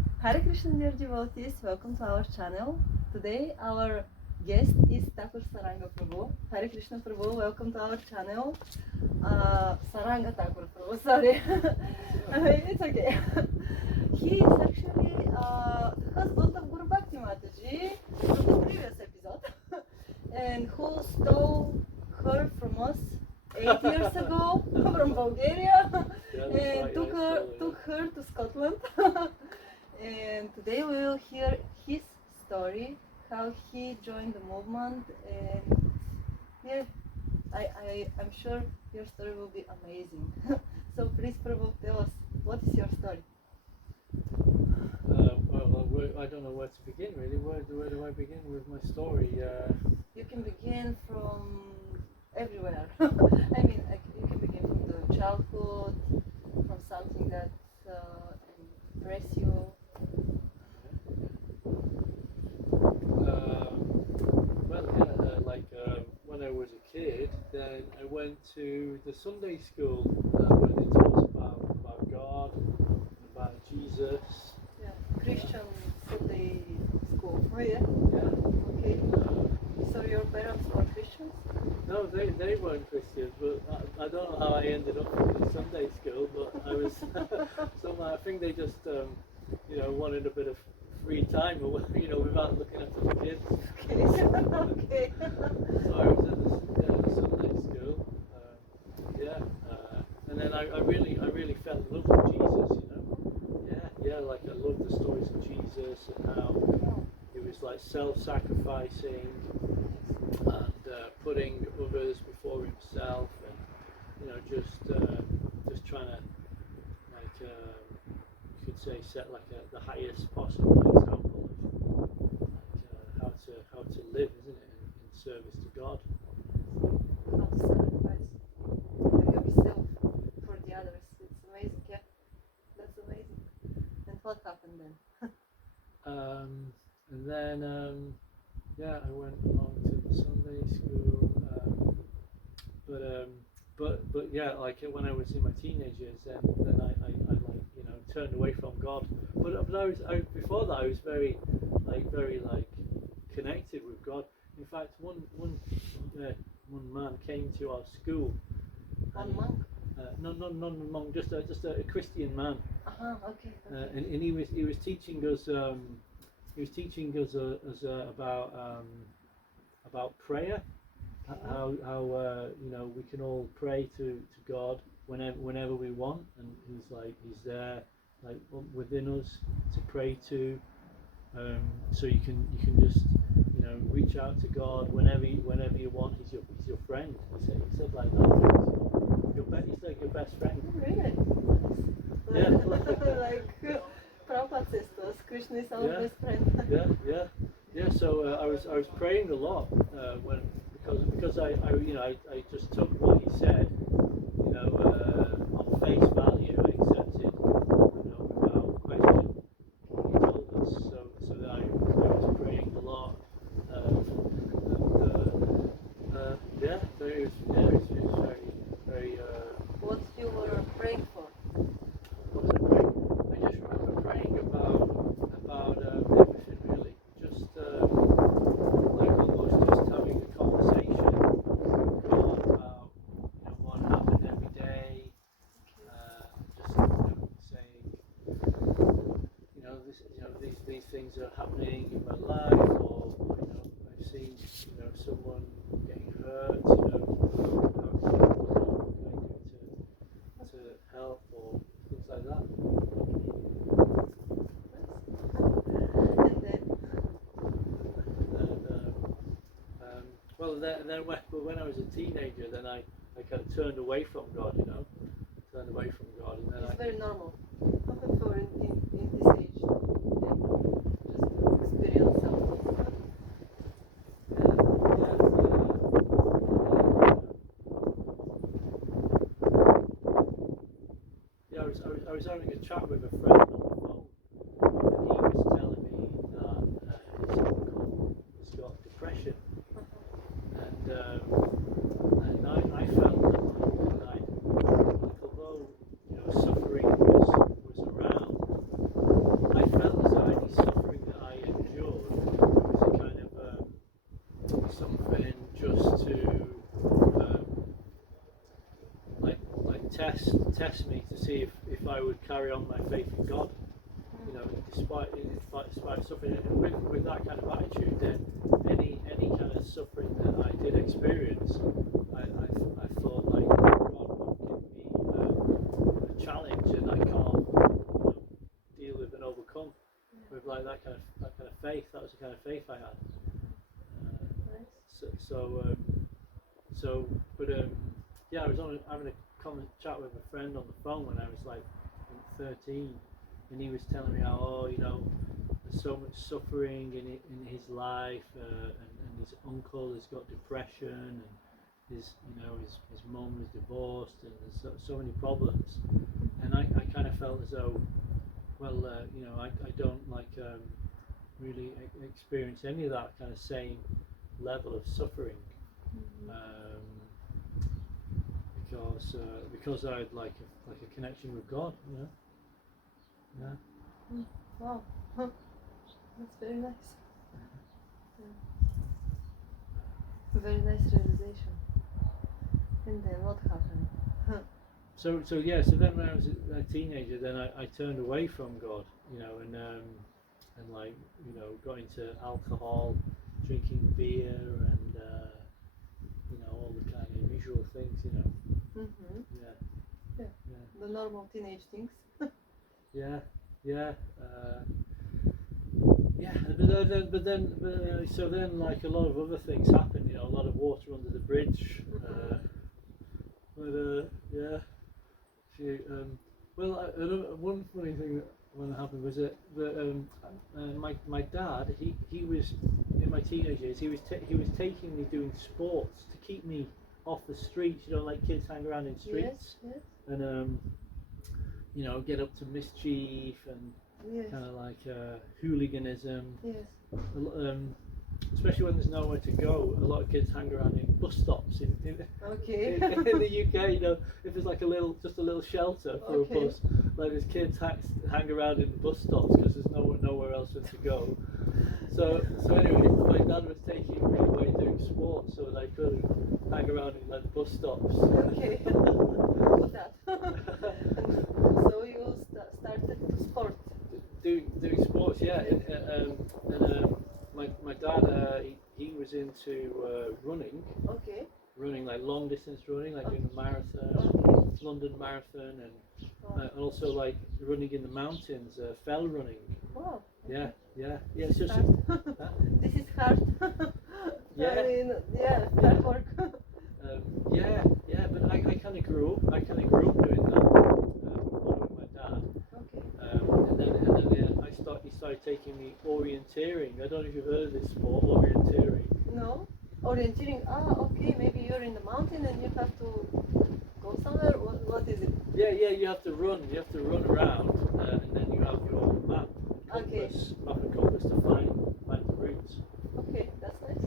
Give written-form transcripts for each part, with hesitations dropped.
Hare Krishna, dear devotees, welcome to our channel. Today our guest is Thakur Saranga Prabhu. Hare Krishna Prabhu, welcome to our channel. Saranga Thakur Prabhu, sorry. It's okay. He is actually husband of Guru Bhakti Mataji from the previous episode and who stole her from us 8 years ago from Bulgaria and took her to Scotland. And today we will hear his story, how he joined the movement, and yeah, I'm sure your story will be amazing. So please, Prabhu, tell us, what is your story? I don't know where to begin really. Where do I begin with my story? You can begin from everywhere. I mean, you can begin from the childhood, from something that impressed you. When I was a kid, then I went to the Sunday school where they taught about God, about Jesus. Yeah, Christian Sunday school. Oh yeah. Yeah. Okay. So your parents were Christians? No, they weren't Christians, but I don't know how I ended up in Sunday school. But I was somehow I think they just wanted a bit of free time, without looking after the kids. Okay. Okay. So I was at the Sunday school, and then I really fell in love with Jesus, like I loved the stories of Jesus and how he was like self-sacrificing and putting others before himself, and just trying to you could say set like the highest possible example of how to live, isn't it, in service to God. How to sacrifice yourself for the others. It's amazing, yeah. That's amazing. And what happened then? And then I went along to the Sunday school, but like when I was in my teenage years, then I turned away from God. But before that I was very connected with God. In fact, one man came to our school. One monk? Not a monk, just a Christian man. Okay. And he was teaching us about prayer, how we can all pray to God whenever we want, and he's there like within us to pray to, so you can just reach out to God whenever you want. He's your friend. He said like that. He's like your best friend. Really? Yeah. Like Prabhupada says to us, Krishna is our best friend. Yeah. So I was praying a lot because I just took what he said, on face value. I accepted, without question what he told us. So that I was praying a lot, So it was very very. What you were praying for? What was I praying? I just remember praying about everything really. Just almost just having a conversation with God about what happened every day. Just saying these things are happening in my life, or I've seen someone getting hurt. How can I do to help or things like that. And then when I was a teenager, then I kind of turned away from God, and then it's very normal for in this age. Just experience something. I was having a chat with a friend on the phone, and he was telling me that his uncle has got depression, and I felt that although suffering was around, I felt test me to see if I would carry on my faith in God. You know, despite suffering, and with that kind of attitude, then any kind of suffering that I did experience, I thought like God will give me a challenge that I can't, deal with and overcome. With like that kind of faith. That was the kind of faith I had. Yeah, I was having a common chat with a friend on the phone when I was like 13, and he was telling me how, there's so much suffering in his life, and his uncle has got depression, and his mum is divorced, and there's so many problems, and I kind of felt as though, well, I don't really experience any of that kind of same level of suffering, because I had like a connection with God, Yeah. Wow, that's very nice. Very nice realization. And then what happened? So then when I was a teenager, then I turned away from God, and got into alcohol, drinking beer, and all the kind of usual things, Mm-hmm. Yeah. The normal teenage things. Yeah. So then like a lot of other things happened, a lot of water under the bridge. One funny thing that happened was that my dad, he was in my teenage years, he was taking me doing sports to keep me off the streets, like kids hang around in streets, yes. and get up to mischief and Yes. kind of like hooliganism. Yes. Especially when there's nowhere to go, a lot of kids hang around in bus stops in Okay. in the UK. If there's like just a little shelter for a bus, like there's kids hang around in the bus stops because there's nowhere else to go. So anyway, my dad was taking me away doing sports so that I could hang around in like the bus stops. Okay. Got that. And so you started to sport. Doing sports, yeah. My dad, he was into running. Okay. Running, like long distance running, like doing a marathon, London Marathon, and also like running in the mountains, fell running. Wow. Yeah. It's just this is hard. Yeah. I mean, hard work. But I kind of grew up. Doing that with my dad. Okay. And then he started taking me orienteering. I don't know if you've heard of this sport, orienteering. No. Orienteering. Okay. Maybe you're in the mountain and you have to go somewhere. What is it? Yeah. You have to run. You have to run around, and then you have your map and compass to find the routes. Okay, that's nice.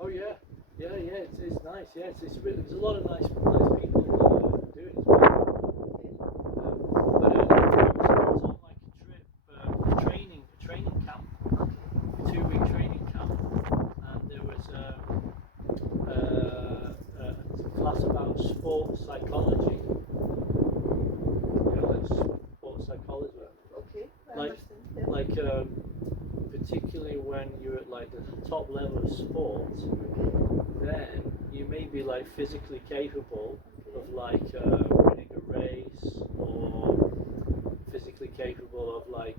Oh yeah. It's nice. Yeah, there's a lot of nice people doing it. But I was on like a trip, a training camp, a 2-week training camp, and there was a class about sports psychology. Sports psychology. Okay, I understand. Yeah. Like particularly when you're at like the top level of sport, then you may be like physically capable of like running a race, or physically capable of like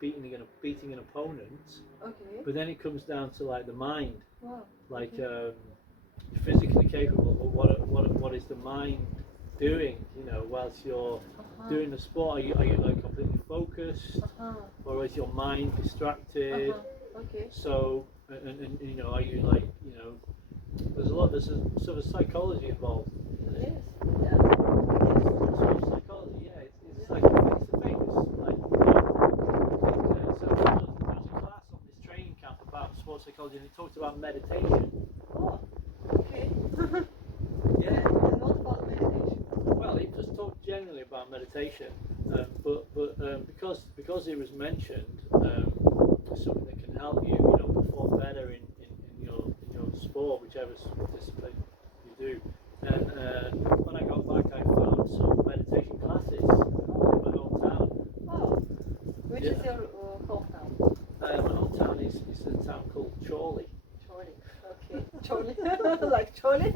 beating an opponent. Okay. But then it comes down to like the mind. Wow. Like you're physically capable, but what is the mind doing? Whilst you're doing the sport, are you like completely focused, or is your mind distracted? Okay. So and are you like there's a sort of psychology involved. Yes. Yeah. Sort of psychology, yeah. It's like it's a famous like. So there was a class on this training camp about sports psychology, and it talked about meditation. Oh. Okay. Yeah. And what about meditation? Well, it just talked generally about meditation, but because it was mentioned, something that can help you, perform better in your sport, whichever discipline you do. And when I got back, I found some meditation classes in my hometown. Wow. Which is Yeah. your hometown? My hometown is a town called Chorley. Chorley. Okay. Chorley. Like Chorley?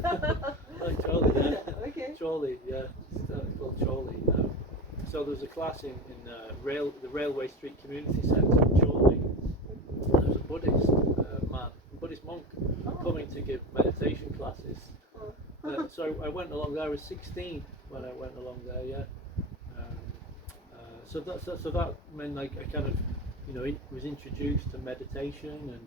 Like Chorley, yeah. Okay. Chorley, yeah. It's called Chorley. So there was a class in the Railway Street Community Centre in Chorley. And there was a Buddhist Buddhist monk coming to give meditation classes. So I went along there. I was 16 when I went along there, yeah. So that meant like I kind of, was introduced to meditation and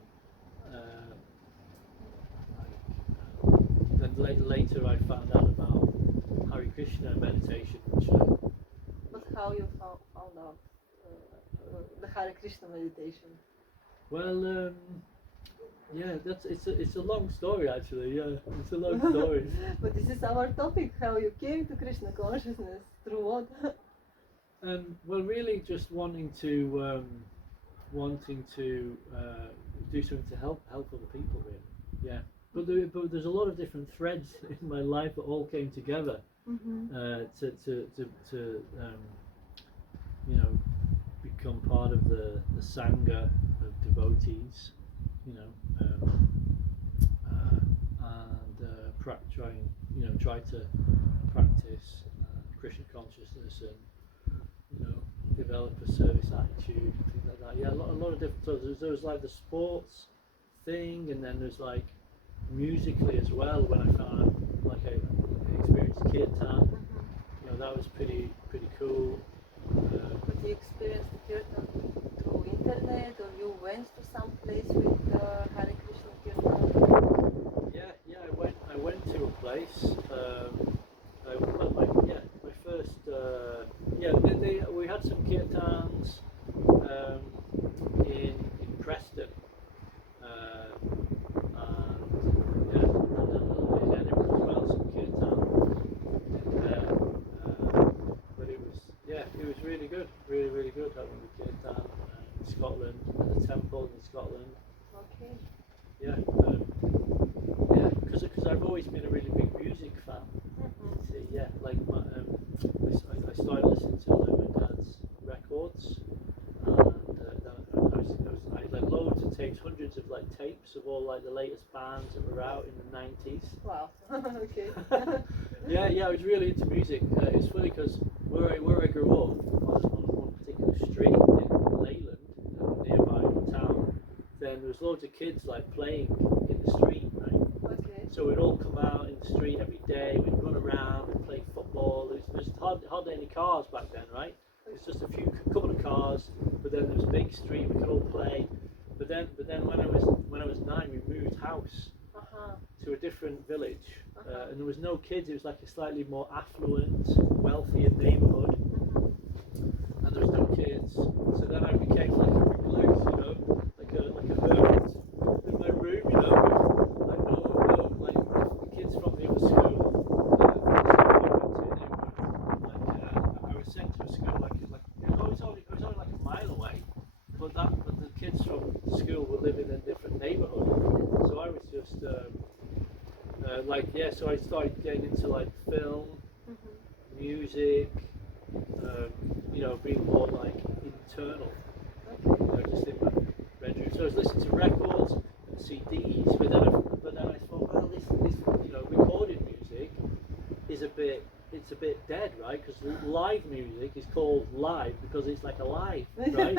then later I found out about Hare Krishna meditation, which But how you found out the Hare Krishna meditation? well, yeah, it's a long story actually. Yeah, it's a long story. But this is our topic: how you came to Krishna consciousness through what? Well, really, just wanting to do something to help other people, really. Yeah, but there's a lot of different threads in my life that all came together to become part of the sangha of devotees, and try to practice Krishna consciousness and develop a service attitude, things like that. Yeah, a lot of different. So there was like the sports thing, and then there's like musically as well. When I found like I experienced kirtan, that was pretty cool. But you experienced the kirtan through internet, or you went to some place with Hare Krishna kirtan? Yeah, I went to a place. My first. We had some kirtans in Preston, and there was as well some kirtan in there. But it was really good, really good having the kirtan in Scotland, at the temple in Scotland. Okay. Yeah, because I've always been a really big music fan. See, yeah, like I started listening to like my dad's records, and I had like loads of tapes, hundreds of like tapes of all like the latest bands that were out in the 90s. Wow. Okay. Yeah, I was really into music. It's funny because where I grew up was on one particular street in Leyland, nearby town. Then there was loads of kids like playing in the street, right? Okay. So we'd all come out in the street every day. We'd run around, we'd play football. There's hardly any cars back then, right? It's just a couple of cars. But then there was a big street. We could all play. But then when I was 9, we moved house to a different village, and there was no kids. It was like a slightly more affluent, wealthier neighbourhood, and there was no kids. So then I became like a recluse, like a hermit in my room, with like no kids from the other school. I was sent to a school I was only like a mile away, but the kids from the school were living in a different neighbourhood. So I was just so I started getting into like film, music, being more like internal, just in my bedroom. So I was listening to records and CDs, but then I thought, well, this recorded music is a bit dead, right? Because live music is called live because it's like alive, right?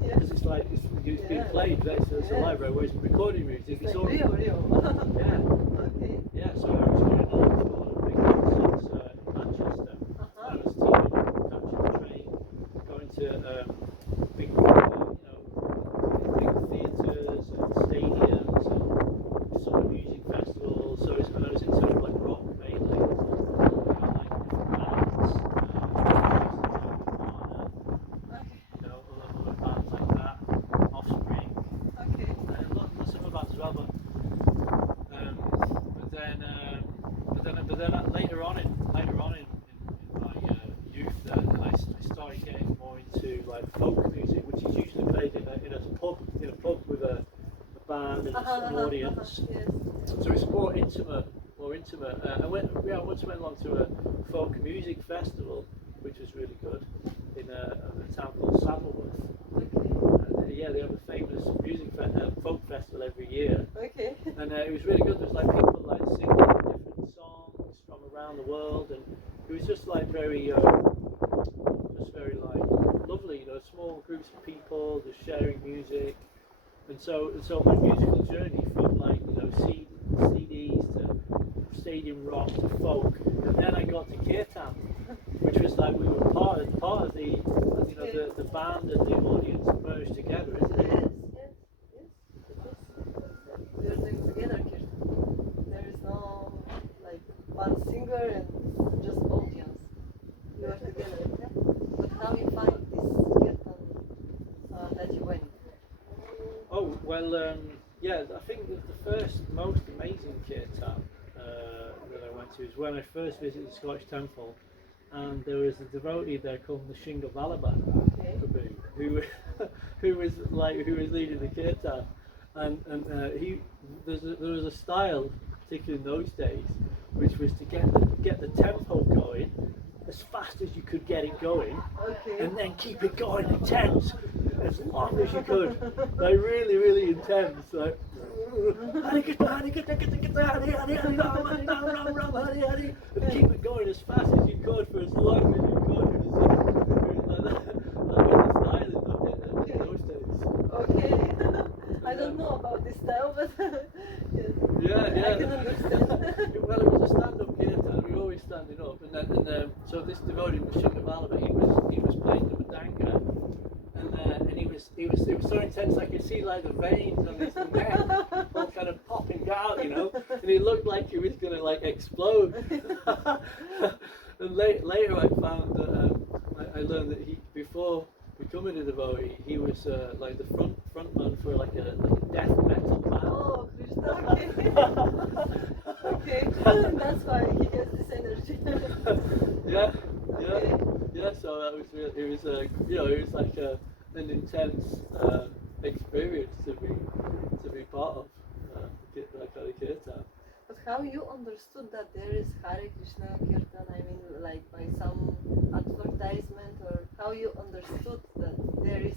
Because it's being played, right? So it's alive, right? Whereas recorded music is all real. Yeah. Okay. Yeah, so I was going on to all the big concerts in Manchester. I was teaching, catching the train, going to big theatres and stadiums and summer music festivals. So I was into like rock mainly, like bands, other bands like that, Offspring, and lots of other bands as well. But then later on in my youth, then I started getting more into like folk music, which is usually played in a pub with a band and an audience. Yes. So it's more intimate intimate. I once went along to a folk music festival, which was really good, in a town called Saddleworth. Okay. Yeah, they have a famous folk festival every year, Okay. and it was really good. There was like people like singing different songs from around the world, and it was just like very like lovely. You know, small groups of people just sharing music, and so my musical journey from like CDs to stadium rock to folk, and then I got to Kirtan, which was like we were part of the the band and the audience merged together, isn't it? Yes. We are doing together, Kirtan. There is no like one singer and just audience. You are together. Yeah? But how you find this Kirtan that you went? Oh well, yeah. I think the first most amazing kirtan that I went to is when I first visited the Scottish Temple, and there was a devotee there called the Shingavalaba Okay. Prabhu, who was leading the kirtan, and there was a style, particularly in those days, which was to get the tempo going as fast as you could get it going, Okay. and then keep it going intense as long as you could, like really, really intense, like and keep it going as fast as you could for as long as you could. That was the style in those days. Okay. I don't know about this style, but yes. Yeah. I can understand. Well, it was a stand-up kirtan. We were always standing up, and so this devotee was Shingavalaba. He was playing the madanga, and it was so intense. I could see like the veins on his neck all kind of popping out, and he looked like he was gonna like explode. And later I found that I learned that before becoming a devotee, he was like the frontman for like a death metal band. Oh, Krishna. Okay. Okay. That's why he has this energy. Yeah. Okay. So that was really, it was like an intense experience to be part of that kind of kirtan. But how you understood that there is Hare Krishna Kirtan? I mean, like by some advertisement, or how you understood that there is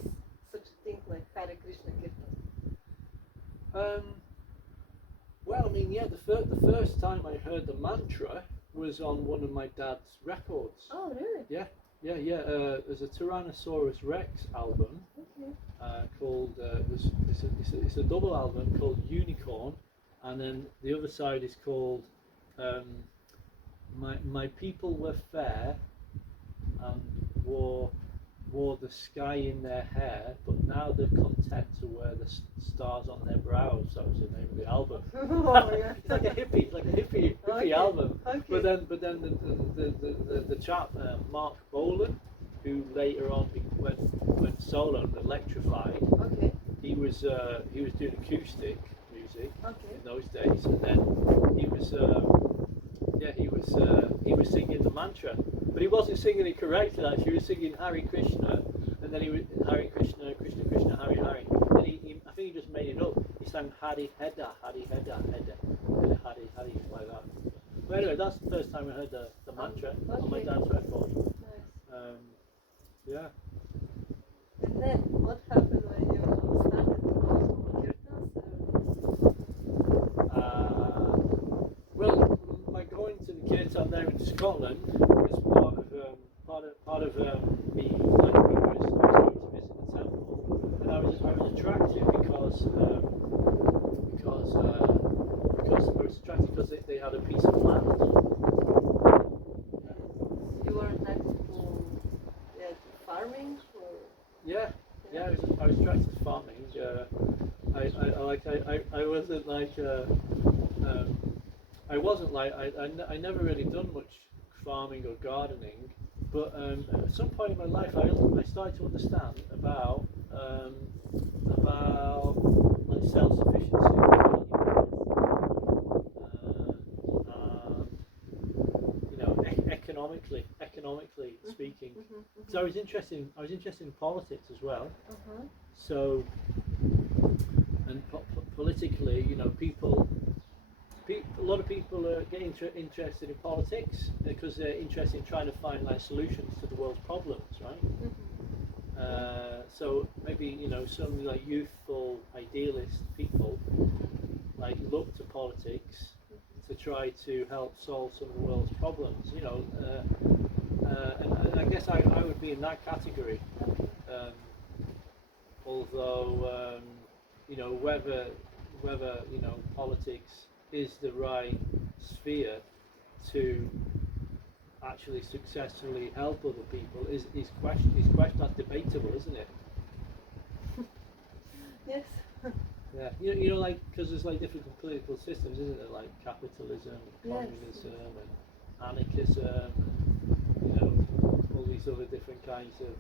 such a thing like Hare Krishna Kirtan? Well, I mean, yeah, the first time I heard the mantra was on one of my dad's records. Oh, really? Yeah. There's a Tyrannosaurus Rex album called. It's a double album called Unicorn, and then the other side is called My People Were Fair and wore the sky in their hair, but now they're content to wear the stars on their brows. That was the name of the album. Oh, yeah. It's like a hippie Okay. album. Okay. But then the chap Mark Bolan, who later on went solo and electrified. Okay. He was doing acoustic music Okay. in those days, and then he was singing the mantra, but he wasn't singing it correctly. Actually, he was singing Hare Krishna, and then he was Hare Krishna, Krishna Krishna, Hare Hare. And I think he just made it up. He sang Hare Heda, Hare Heda, Heda, Hare Hare, like that. But anyway, that's the first time I heard the mantra on my dad's record. Nice. Yeah. And then what happened when you started to go to kirtans? Well, my going to the kirtan there in Scotland was part of me, like, I was going to visit the temple, and I was attracted because they had a piece of land. You were attracted to farming, or? Yeah. I was attracted to farming. I never really done much farming or gardening, but at some point in my life I started to understand about like self-sufficiency, economically speaking. So I was interested in politics as well. So, and politically, people a lot of people are getting interested in politics because they're interested in trying to find like solutions to the world's problems, right? So maybe, you know, some like youthful idealist people like look to politics to try to help solve some of the world's problems, you know, and I guess I would be in that category. Although you know, whether you know politics is the right sphere to actually successfully help other people is question that's debatable, isn't it? Yes. Yeah, you know, like, because there's like different political systems, isn't there? Like capitalism, communism, and anarchism, and, you know, all these other different kinds of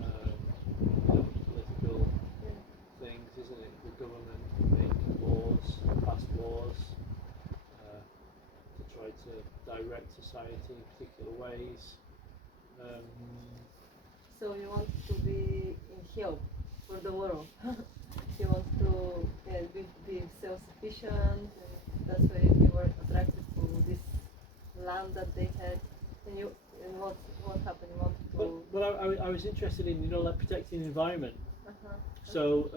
you know, political things, isn't it? The government make laws, pass laws to try to direct society in particular ways. So you want to be in help for the world. You want to be self-sufficient, and that's why you were attracted to this land that they had. And what happened? You wanted to. But I was interested in, you know, like protecting the environment. So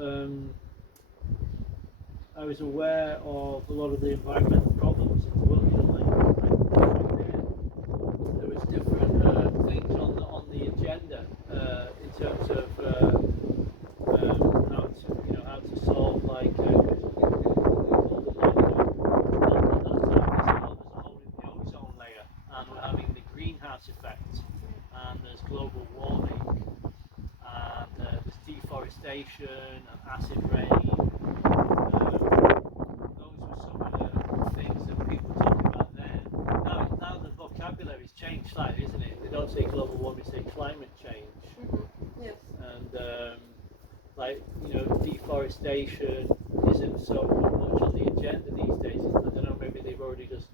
I was aware of a lot of the environmental problems in the world. You know, like there was different things on the agenda in terms of how to solve like there's a hole in the ozone layer, and we're having the greenhouse effect, and there's global warming, and there's deforestation and acid rain. Those were some of the things that people were talking about then. Now the vocabulary's changed slightly, isn't it? They don't say global warming, they say climate change. Yes. And like, you know, deforestation isn't so much on the agenda these days. I don't know, maybe they've already just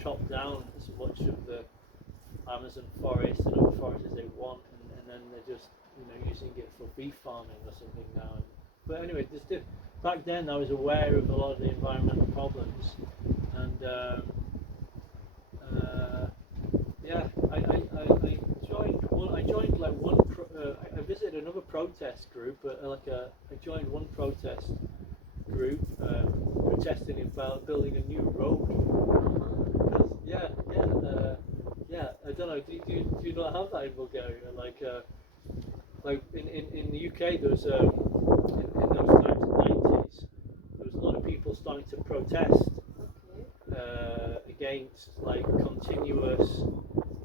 chopped down as much of the Amazon forest and other forests as they want, and then they're just, you know, using it for beef farming or something now. But anyway, back then I was aware of a lot of the environmental problems, and yeah, I joined like one. I visited another protest group, I joined one protest group protesting about building a new road. Yeah. I don't know. Do you not have that in Bulgaria? Like in the UK, there was in those times, the 90s, there was a lot of people starting to protest against like continuous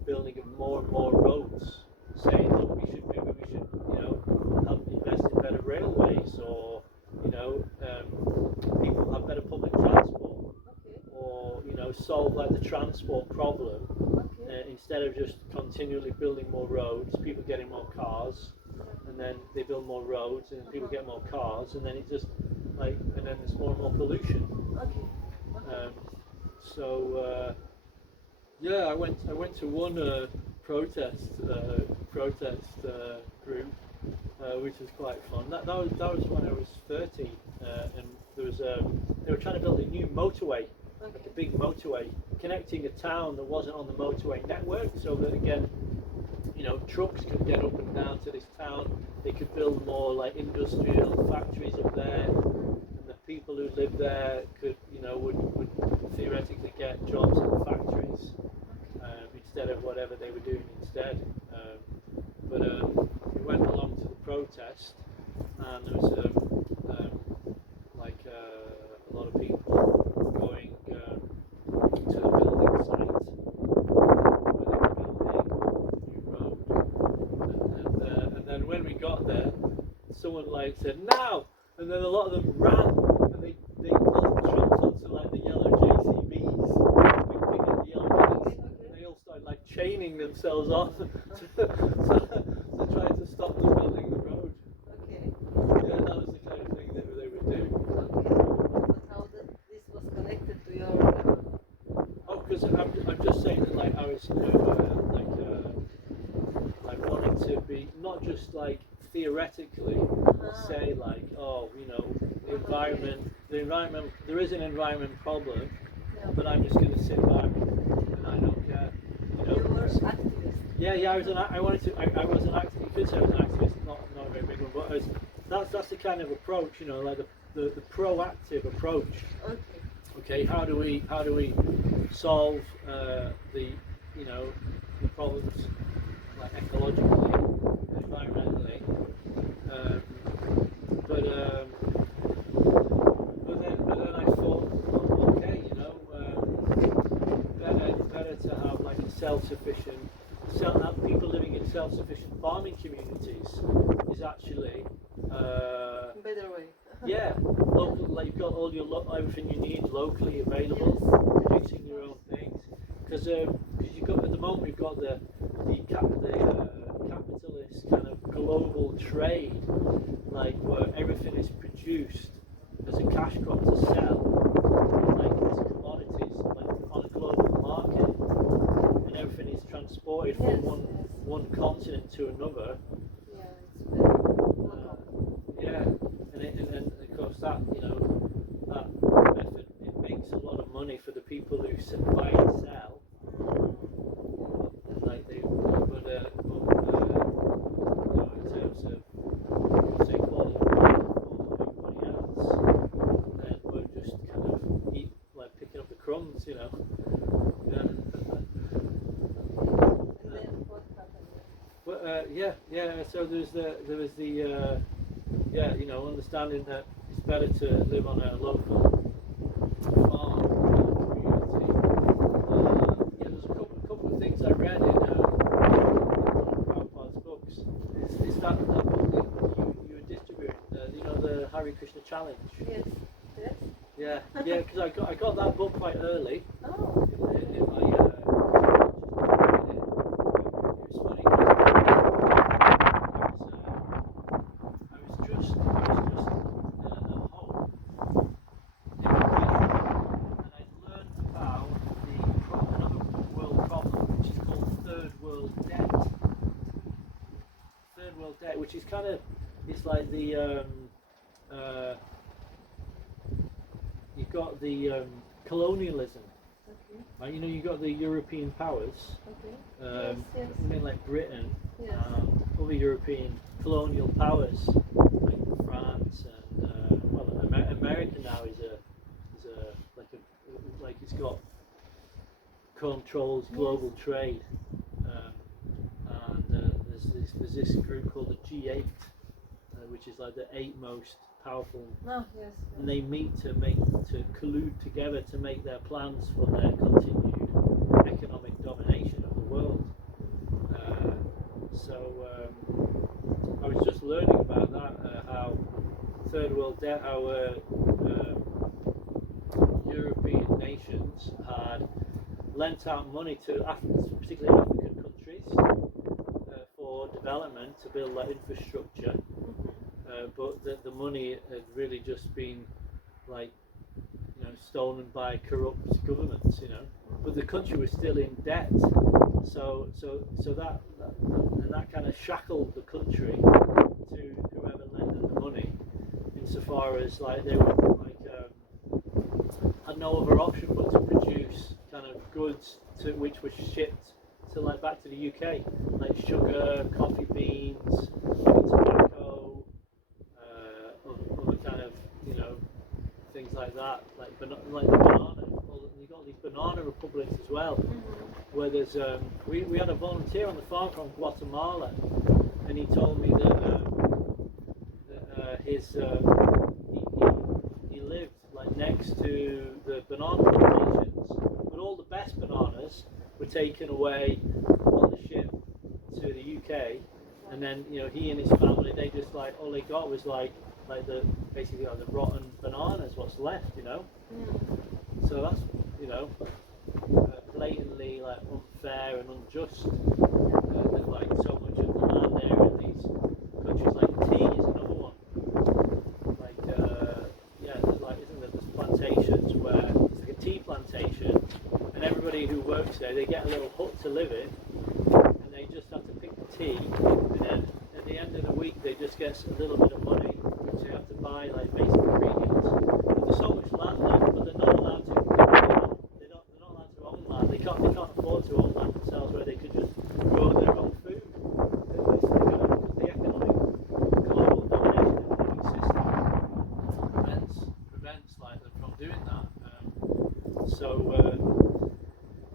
building of more and more roads, saying that maybe we should, you know, invest in better railways, or, you know, people have better public transport, or, you know, solve like the transport problem. Instead of just continually building more roads, people getting more cars, and then they build more roads, and people get more cars, and then it just like, and then there's more and more pollution. Yeah, I went to one protest group, which was quite fun. That was when I was 30, and there was they were trying to build a new motorway, like a big motorway connecting a town that wasn't on the motorway network, so that again, you know, trucks could get up and down to this town. They could build more like industrial factories up there, and the people who lived there could, you know, would theoretically get jobs in the factories instead of whatever they were doing instead. But we went along to the protest, and there was a lot of people going to the building site where they were building the new road. And then when we got there, someone like said now, and then a lot of them ran, and they jumped onto like the yellow JCBs, big yellow JCBs, and they all started like chaining themselves off to try to stop them building the road. Yeah, that was the kind of thing that they would do. But how this was connected to your? Oh, because I'm just saying that, like, I was, you know, like wanting to be not just like theoretically say like, oh, you know, the environment. The environment. There is an environment problem, Yeah. but I'm just going to sit back and I don't care. You know. You were activist. Yeah, I was an. I wanted to. I was an activist. You could say I was an activist, not a very big one, but that's the kind of approach. You know, like the proactive approach. Okay. Okay, how do we solve the the problems like ecologically, environmentally, but then I thought, well, okay, better to have like a self-sufficient, have people living in self-sufficient farming communities is actually. Better way. Yeah, local. Like you've got all your everything you need locally available, producing your own things. Because you've got at the moment we've got the capitalist kind of global trade, like where everything is produced as a cash crop to sell, like as commodities, like on a global market, and everything is transported from one continent to another. Yeah, it's very local. Yeah. And of course that that method, it makes a lot of money for the people who buy and sell, and like they but in terms of say quality of life for everybody else, then we're just kind of picking up the crumbs, Yeah. And then what happened? But so there was the understanding that it's better to live on a local farm community. There's a couple of things I read in Prabhupada's books. It's that book that you were distributing, the Hare Krishna Challenge. Yes. Yeah, because I got that book quite early. Oh. In my it was funny because I was just at home in Britain, and I'd learned about another world problem, which is called third world debt. Third world debt, which is kind of, it's like the you've got the colonialism. Okay. Right, you've got the European powers, Yes. something like Britain, Yes. other European colonial powers like France and America now is like it's got controls global trade, and there's this group called the G8, which is like the 8 most powerful. Oh, yes. And they meet to collude together to make their plans for their continued economic domination of the world. I was just learning about that, how third world debt, how European nations had lent out money to particularly African countries for development to build that infrastructure. But the money had really just been stolen by corrupt governments, But the country was still in debt, so that kind of shackled the country to whoever lent them the money, insofar as they were had no other option but to produce kind of goods which were shipped to back to the UK, like sugar, coffee beans, tobacco. Other kind of things like that, like the banana. You've got these banana republics as well, where there's we had a volunteer on the farm from Guatemala, and he told me that he lived next to the banana plantations, but all the best bananas were taken away on the ship to the UK, and then he and his family, they just all they got was basically the rotten bananas, what's left, So that's blatantly unfair and unjust. That so much of the land there in these countries, tea is another one. Isn't there? There's plantations where it's like a tea plantation, and everybody who works there, they get a little hut to live in, and they just have to pick the tea, and then at the end of the week they just get a little bit of money, which they have to buy basically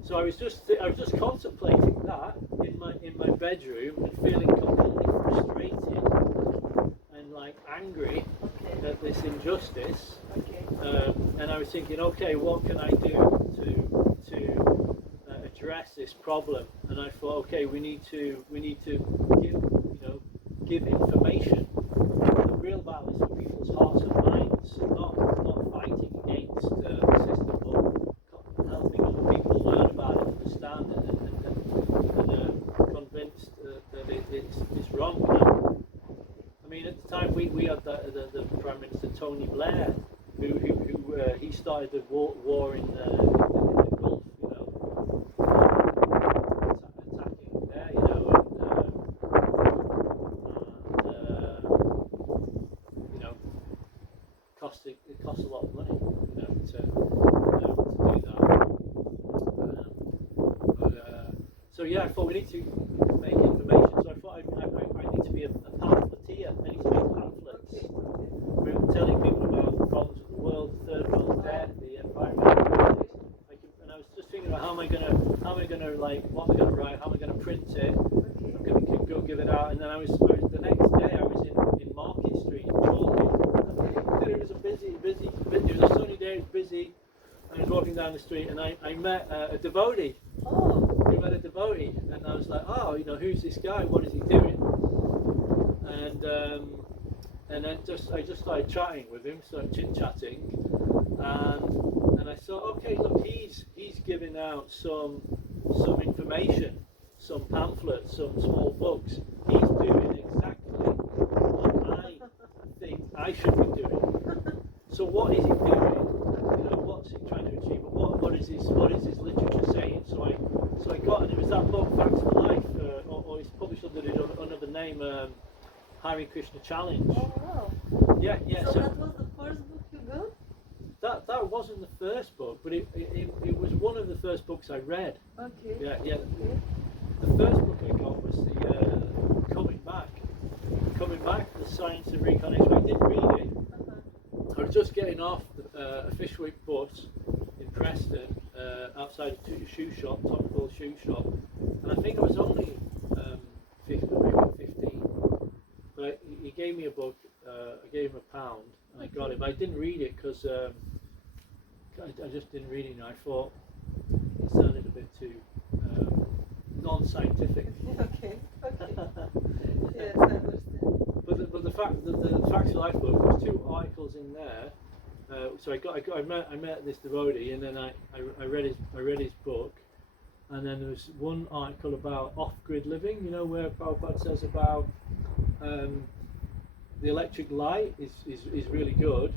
So I was just contemplating that in my bedroom and feeling completely frustrated and like angry Okay. at this injustice. Okay. And I was thinking, okay, what can I do to address this problem? And I thought, okay, we need to give information. The real battle is for people's hearts and minds, not fighting against the system, but helping other people learn about it, understand it, and convinced that it's wrong. You know? I mean, at the time we had the Prime Minister Tony Blair, who he started the war in the Gulf, you know, attacking there, you know, and you know, it cost a lot of money, you know, to do that. So yeah, I thought we need to make information. So I thought I need to be a pamphleteer. I need to make pamphlets. We're telling people about the problems of the world, the third world debt, the environmental crisis. And I was just thinking about how am I gonna like, what am I gonna write? How am I gonna print it? I'm gonna go give it out. And then I was the next day I was in Market Street in Chorley. It was a busy. It was a sunny day. It was busy. I was walking down the street and I met a devotee. Oh. We met a devotee, and I was like, oh, you know, who's this guy? What is he doing? And then I just started chatting with him, started chit chatting, and I thought, okay, look, he's giving out some information, some pamphlets, some small books. He's doing exactly what I think I should be doing. So what is he doing? You know, what's he trying to achieve? What is his literature saying? So I got, and it was that book, Facts for Life, or it's published under another name, Hare Krishna Challenge. Oh wow. Yeah. So that was the first book you got? That wasn't the first book, but it was one of the first books I read. Okay. Yeah. Okay. The first book I got was the Coming Back, The Science of Reincarnation. I didn't read it. I was just getting off a Fishwick bus in Preston, outside a shoe shop, Topical shoe shop, and I think I was only 15. But he gave me a book. I gave him £1, and I got it. But I didn't read it because I just didn't read it. You know, I thought it sounded a bit too non-scientific. Okay. Yes, I understand. But the Facts of Life book, there's 2 articles in there. So I met this devotee, and then I read his book, and then there was one article about off-grid living. You know, where Prabhupada says about the electric light is really good,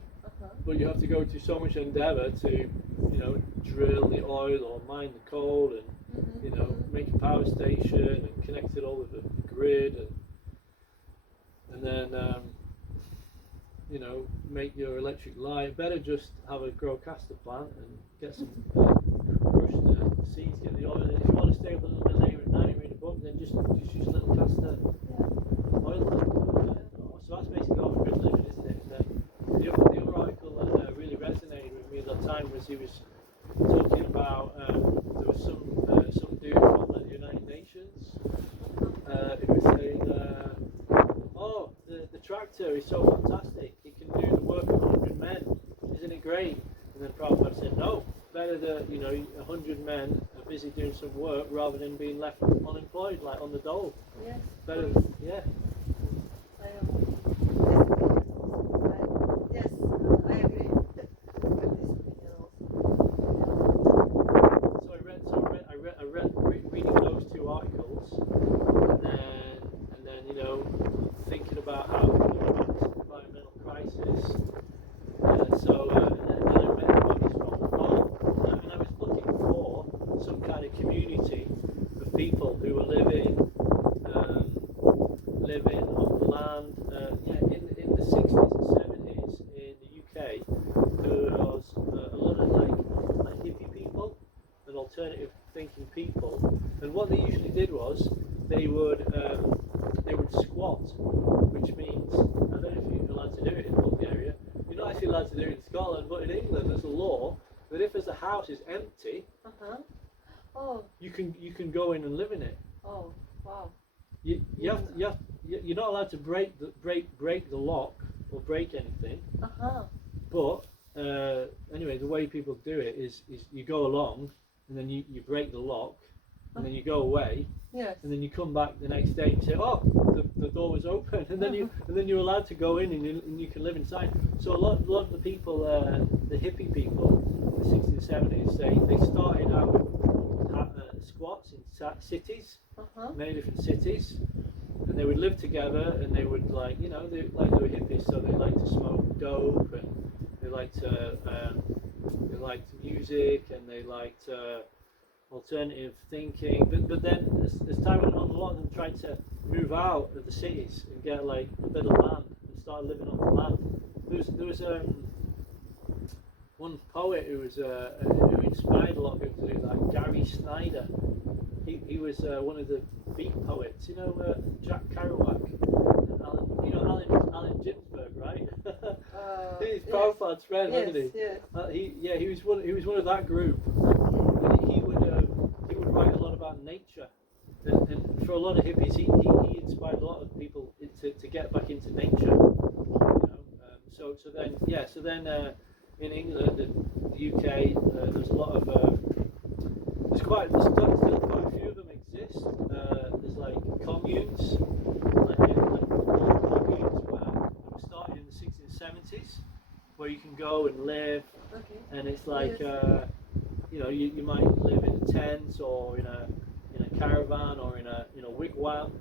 but you have to go to so much endeavour to, you know, drill the oil or mine the coal and you know, make a power station and connect it all with the grid and then you know, make your electric light. Better just have a grow caster plant and get some crushed seeds, get the oil. And if you want to stay up a little bit later at night and read a book, then just use a little caster oil lamp. So that's basically off-grid living, isn't it? The other article that really resonated with me at that time was he was talking about there was some dude from the United Nations. He was saying, the tractor is so fantastic, it can do the work of 100 men, isn't it great? And then Prabhupada said, no, better that, you know, 100 men are busy doing some work rather than being left unemployed, like on the dole. Yes. Better, yeah. Yes, I agree with this opinion also. So I read reading those 2 articles, and then you know, thinking about how we can address the environmental crisis. And then I met buddies from the farm, and I was looking for some kind of community of people who were living on the land. In the 60s and 70s in the UK, there was a lot of like hippie people and alternative thinking people, and what they usually did was they would squat, which means, I don't know if you're allowed to do it in Bulgaria, you're not actually allowed to do it in Scotland, but in England there's a law But if the house is empty, Oh, you can go in and live in it. oh, wow. You're not allowed to break the lock or break anything. But anyway, the way people do it is you go along and then you break the lock and then you go away. Yes. And then you come back the next day and you say, oh, the door was open, and then you're allowed to go in and you can live inside. So a lot of the people, the hippie people, the 60s and 70s, they started out squats in cities, many different cities, and they would live together, and they would they were hippies, so they liked to smoke dope, and they liked music, and they liked alternative thinking. But then as time went on, a lot of them tried to move out of the cities and get like a bit of land and start living on the land. There was one poet who inspired a lot of people to do that, Gary Snyder. He was one of the beat poets, Jack Kerouac, and Allen Ginsberg, right? He's Prabhupada's friend, wasn't he? Yes. He was one of that group. And he would write a lot about nature, and for a lot of hippies, he inspired a lot of people to get back into nature. So then in England and the UK, there's a lot of still quite a few of them exist. There's like communes, like communes were started in the 60s and 70s, where you can go and live, and it's like you might live in a tent or in a caravan or in a wigwam.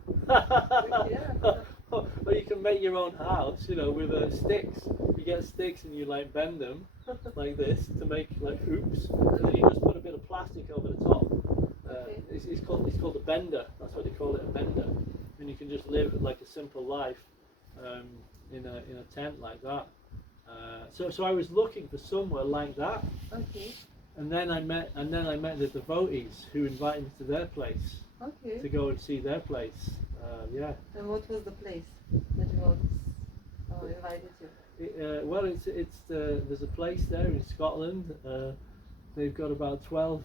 Or you can make your own house, with sticks. You get sticks and you like bend them like this to make like hoops, and then you just put a bit of plastic over the top. It's called a bender. That's what they call it, a bender. And you can just live like a simple life in a tent like that. So I was looking for somewhere like that. Okay. And then I met the devotees who invited me to their place. Okay. To go and see their place. And what was the place that you invited you? Well, there's a place there in Scotland. They've got about 12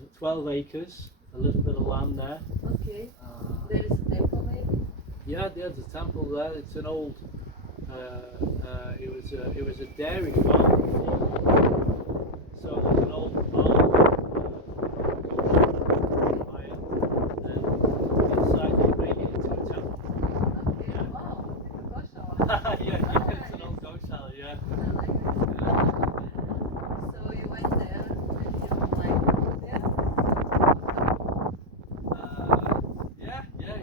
acres, a little bit of land there. Okay. There is a temple maybe? Yeah, there's a temple there. It's an old. It was a dairy farm before. So there's an old barn. It's an old goshala, yeah. So you went there and you liked it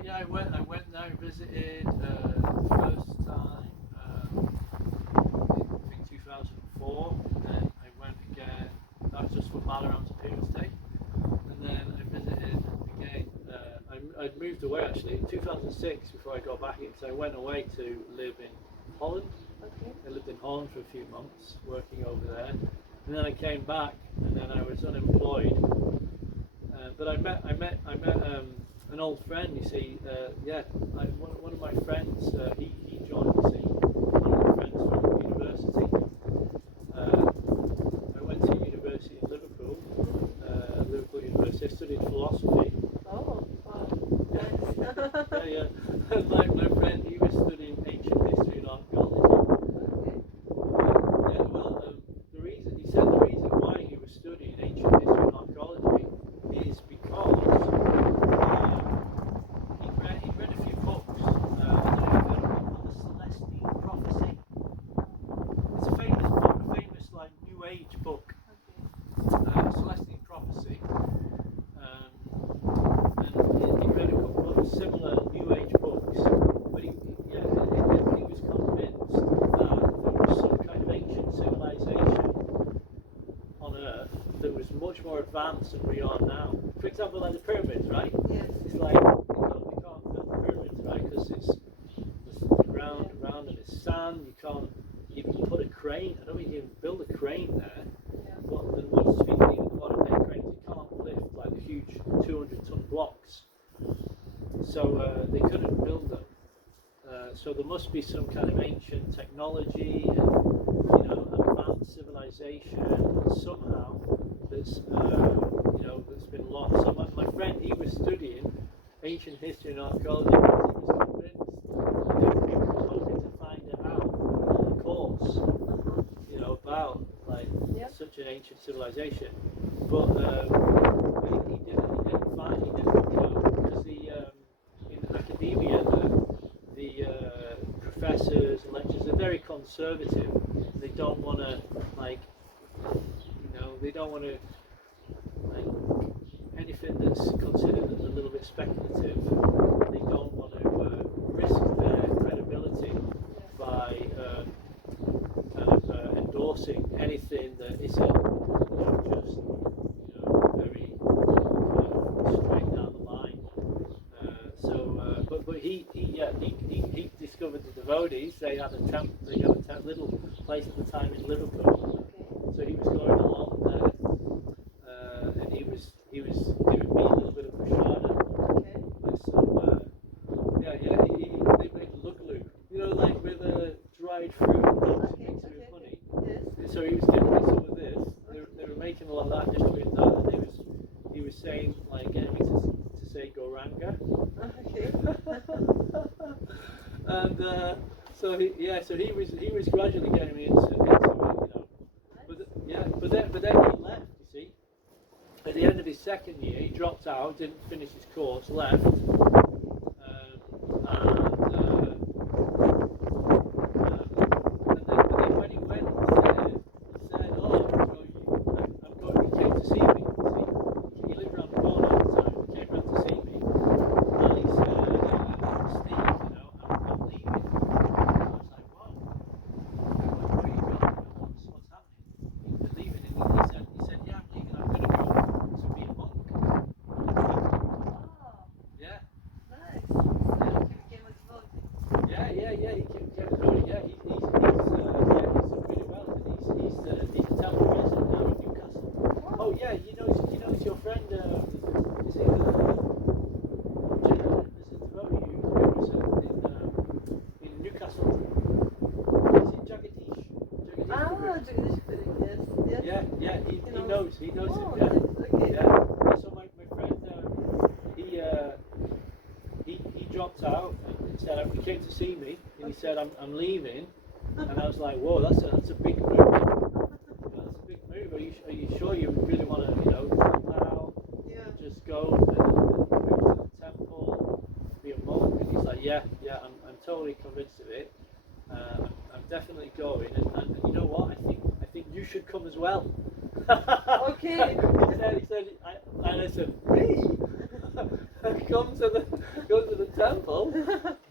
there? I went there and visited first time I think 2004, and then I went again. That was just for Balaram's Appearance Day, and then I visited again. I'd moved away actually in 2006 before I got back in, so I went away to live in Holland. Okay. I lived in Holland for a few months, working over there, and then I came back, and then I was unemployed. But I met an old friend. You see, one of my friends, he joined. You see, one of my friends from university. I went to university in Liverpool, Liverpool University. I studied philosophy. Oh, wow. Yeah. And my friend, he was studying ancient history and archaeology. He said the reason why he was studying ancient history and archaeology is because he read a few books. I don't know if you've heard of one called the Celestine Prophecy. It's a famous book, a famous like New Age book. Celestine Prophecy. And he read a couple of similar New Age books, but he was convinced that there was some kind of ancient civilization on Earth that was much more advanced than we are now. For example, like the pyramids, right? Yes. It's like you can't build the pyramids, right? Because the ground around and it's sand. You can't even put a crane. I don't think you can build a crane there. Yeah. But then once you can even modern day cranes, you can't lift like huge 200-ton blocks. So they couldn't build them. So there must be some kind of ancient technology and advanced civilization that somehow that's that's been lost. So my friend, he was studying ancient history and archaeology because he was convinced. He was hoping to find it out on the course, about like such an ancient civilization. But he didn't find, because in academia the professors and lecturers are very conservative. They don't want to they don't want to anything that's considered a little bit speculative. They don't want to risk their credibility by endorsing anything that isn't just very straight down the line. But he discovered the devotees. They had a little place at the time in Liverpool. So he was going along there, and he was giving me a little bit of prashada. They made lugaloo, like with dried fruit and mixed with honey. Yes. So he was giving me some of this. They were making a lot of that, distributing that, and he was saying, like, getting me to say Goranga. Okay. And so he was gradually getting me into it, But then he left. You see, at the end of his second year, he dropped out, didn't finish his course, left, and then when he went, he said, "Oh, I'm going." He came to see me. See, he lived around the corner at the time. He came round to see me, and he said, "Steve, I'm leaving." I was like, "Whoa, where are you going? What's happening? You're leaving?" And he said, "Yeah, I'm leaving. I'm going to go to be a monk." Wow. Yeah. Nice. So he became a devotee. Yeah. He became a devotee. Yeah, he's done really well. And he's a temple resident now in Newcastle. Wow. Oh yeah, it's your friend. Is it? There's a devotee who was in Newcastle. Is it Jagadish? Jagadish Purik, yes. Yeah. He knows Oh, him. Yeah. nice. Okay. Yeah. So my friend, he dropped out and said he came to see me, and he said I'm leaving, and I was like, whoa, that's a big move. That's a big move. Are you sure you really want to drop out? Yeah. Just go and move to the temple, be a monk? And he's like, yeah, I'm totally convinced of it. I'm definitely going, and you know what? I think you should come as well. Okay. He said, and I said, me? Come to the temple?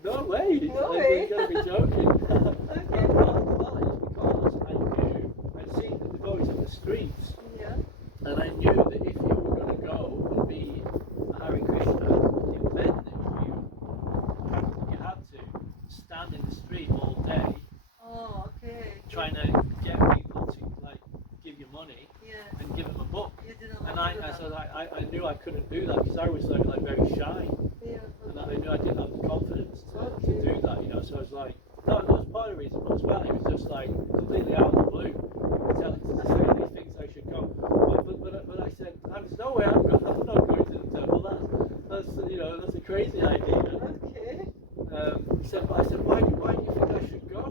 No way. No way. You're going to be joking. Okay. Well, it's because I'd seen the devotees on the streets, Yeah. and I knew that if you were going to go and be a Hare Krishna, it meant that you had to stand in the street all day, Oh, okay. trying to get people to give you money and give them a book. You didn't And like to do that. I knew I couldn't do that because I was like very shy, Yeah. and I knew I didn't have the confidence to do that, So I was like, that was part of the reason, but as well, he was just like completely out of the blue, telling to say that he thinks I should go. But I said, there's no way I'm not going to the temple. That's a crazy idea. Okay. He said, but I said, why do you think I should go?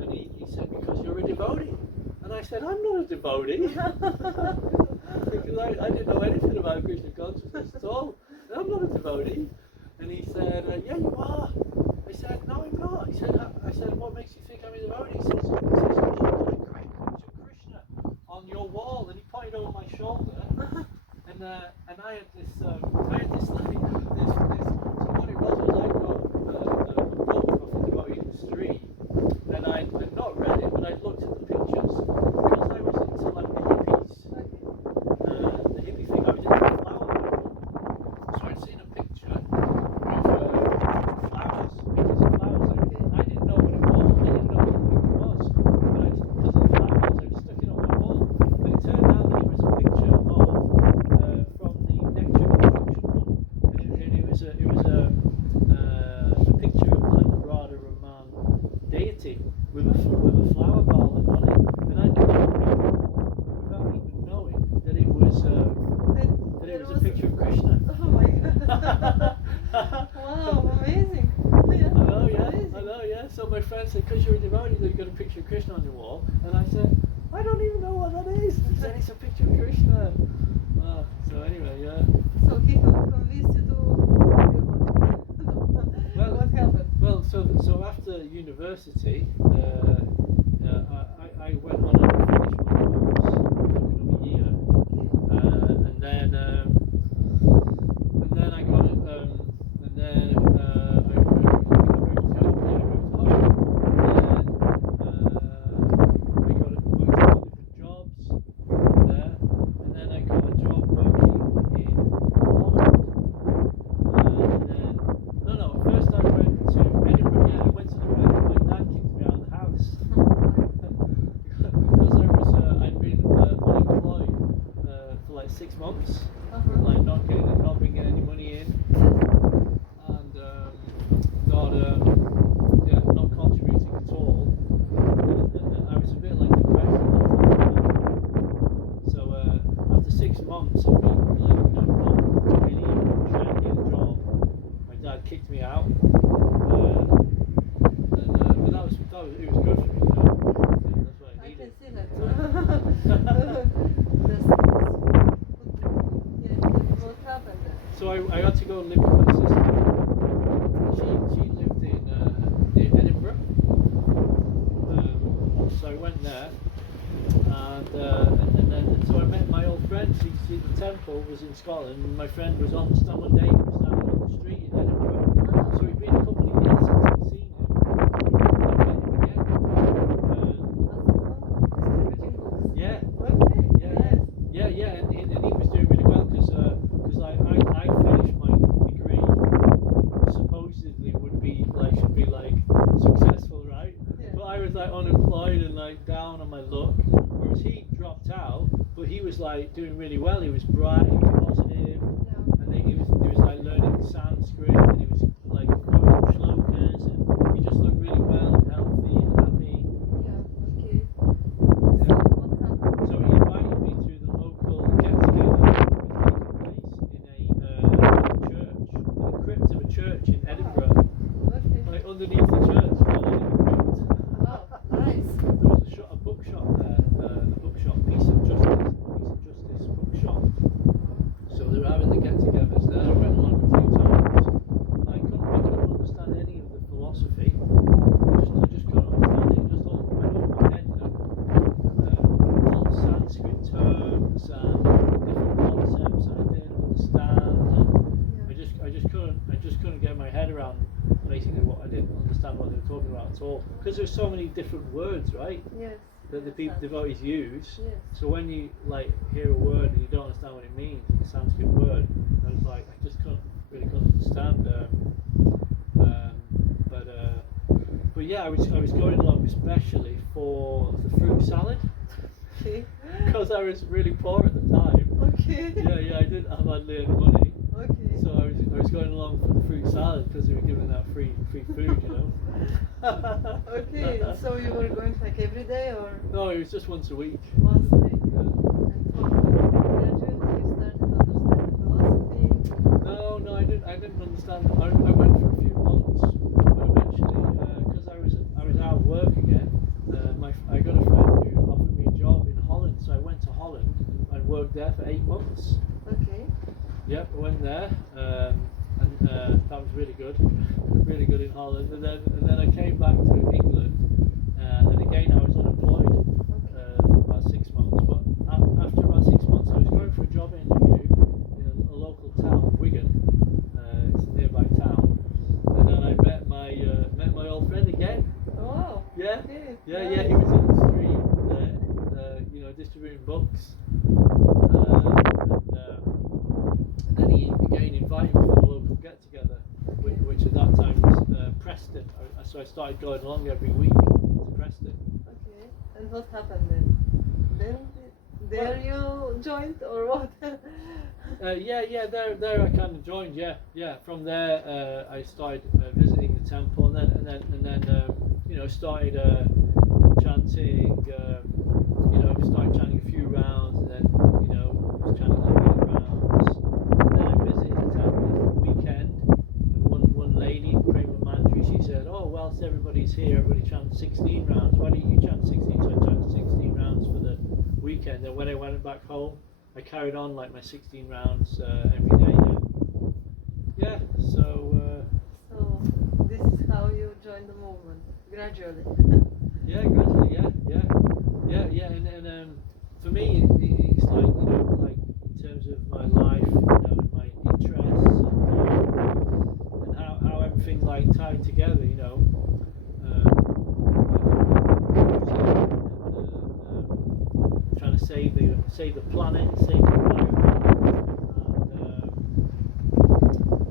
And he said, because you're a devotee. And I said, I'm not a devotee. Because I didn't know anything about Krishna consciousness at all. I'm not a devotee. And he said, yeah, you are. I said, no, I'm not. I said, what makes you think I'm a devotee? He says, you've got a great picture of Krishna on your wall. And he pointed over my shoulder. And I had this so what it was I got a book off the devotee in the street. And I'd not read it, but I'd looked at the pictures. Because I was into the hippies. The hippie thing, I was into the flower people. So I'd seen a picture with flowers, pictures of flowers. I didn't know what it was. I didn't know what the picture was. But because of the flowers, I just stuck it on my wall. But it turned out that it was a picture of from the Nectar Instruction Book. And it was a picture of the Radha Raman deity with a flower garland on it. And I didn't know my friend said, because you're a devotee, you've got a picture of Krishna on your wall. And I said, I don't even know what that is. He said, it's a picture of Krishna. So anyway, yeah. So he convinced you to Well, what happened? Well, so after university, I went on and finished my course for a year, and then I got it, and then I moved to home, and then I got worked in different jobs there, and then I got a job working in Holland, and then first I went to Edinburgh. Yeah, I went to the right. My dad kicked me out of the house because I'd been unemployed for like 6 months, like not bringing any money in, and not contributing at all. And I was a bit like depressed at that time. So after 6 months of being like not really trying to get a job, my dad kicked me out. But it was good for me, you know. That's what I I needed. can see that. What happened then? So I had to go and live with my sister. She lived in near Edinburgh. So I went there, and then so I met my old friend. The temple was in Scotland, and my friend was on one day. He was standing on the street in Edinburgh. So it'd been a couple of years since I'd seen him. I met him again. Yeah. Okay. Yeah, and he was doing really well because I finished my degree. Supposedly should be successful, right? Yeah. But I was like unemployed and like down on my luck. Whereas he dropped out, but he was like doing really well. He was bright, he was positive, and then he was like learning Sanskrit, and he was like quoting shlokas, and he just looked really well and healthy and happy. Okay. Yeah. What happened? So he invited me to the local get-together that was taking place in a church, in the crypt of a church in Edinburgh. Okay. Like underneath the church, in a crypt. Wow, nice. There was a bookshop there, Peace of Justice bookshop. So they were having the get-togethers there. I went along a few times. I couldn't understand any of the philosophy. I just couldn't understand it. It just all went over my head, you know. All Sanskrit terms and different concepts I didn't understand. And I just couldn't get my head around basically what I didn't understand what they were talking about at all. Because there's so many different words, right? Yes. That the people devotees use. Yes. So when you like hear a word and you don't understand what it means, like a Sanskrit word, I was like, I just couldn't understand. But yeah, I was going along especially for the fruit salad. Okay. Because I was really poor at the time. Okay. Yeah, I didn't have hardly any money. Okay. So I was going along for the fruit salad because they were giving out free food, you know. Okay, so you were going like every day or No, it was just once a week. once a week? Yeah. And gradually you started understanding philosophy? No, I didn't understand. I went for a few months, but eventually, because I was out of work again, I got a friend who offered me a job in Holland, so I went to Holland and worked there for 8 months. Okay. Yep, I went there, and that was really good in Holland. And then I came back to England, and again I was unemployed for about 6 months. But after about 6 months, I was going for a job interview in a local town, Wigan. It's a nearby town, and then I met my old friend again. Oh. Yeah, Okay. yeah. He was in the street there, distributing books. And then he again invited me for the local get-together, which at that time was Preston. So I started going along every week to Preston. Okay. And what happened then? There you joined or what? Yeah. There I kind of joined. Yeah. From there, I started visiting the temple, and then started chanting. Started chanting a few rounds, and then was chanting like 8 rounds. And then I visited the temple for the weekend, and one lady, Prema Mandri, she said, "Oh, whilst everybody everybody's here, everybody chants 16 rounds. Why don't you chant 16? So I chanted 16 rounds for the weekend. And when I went back home, I carried on like my 16 rounds every day. Yeah. So this is how you joined the movement, gradually. yeah, gradually. Yeah. And for me, it's like, you know, like in terms of my life, you know, my interests and how everything like tied together, you know. Trying to save the planet, save the environment,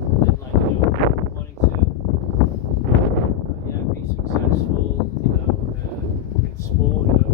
and then like, you know, wanting to be successful, you know, in sport, you know.